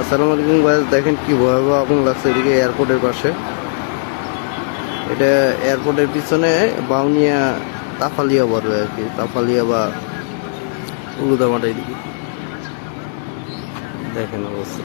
আসসালামু আলাইকুম গাইজ দেখেন কি ভয়াবহ আগুন লাগছে এদিকে এয়ারপোর্টের পাশে। এটা এয়ারপোর্টের পিছনে বাউনিয়া তাফালিয়া বড় আর কি, তাফালিয়া বা উলুদামাটা এদিকে। দেখেন অবস্থা।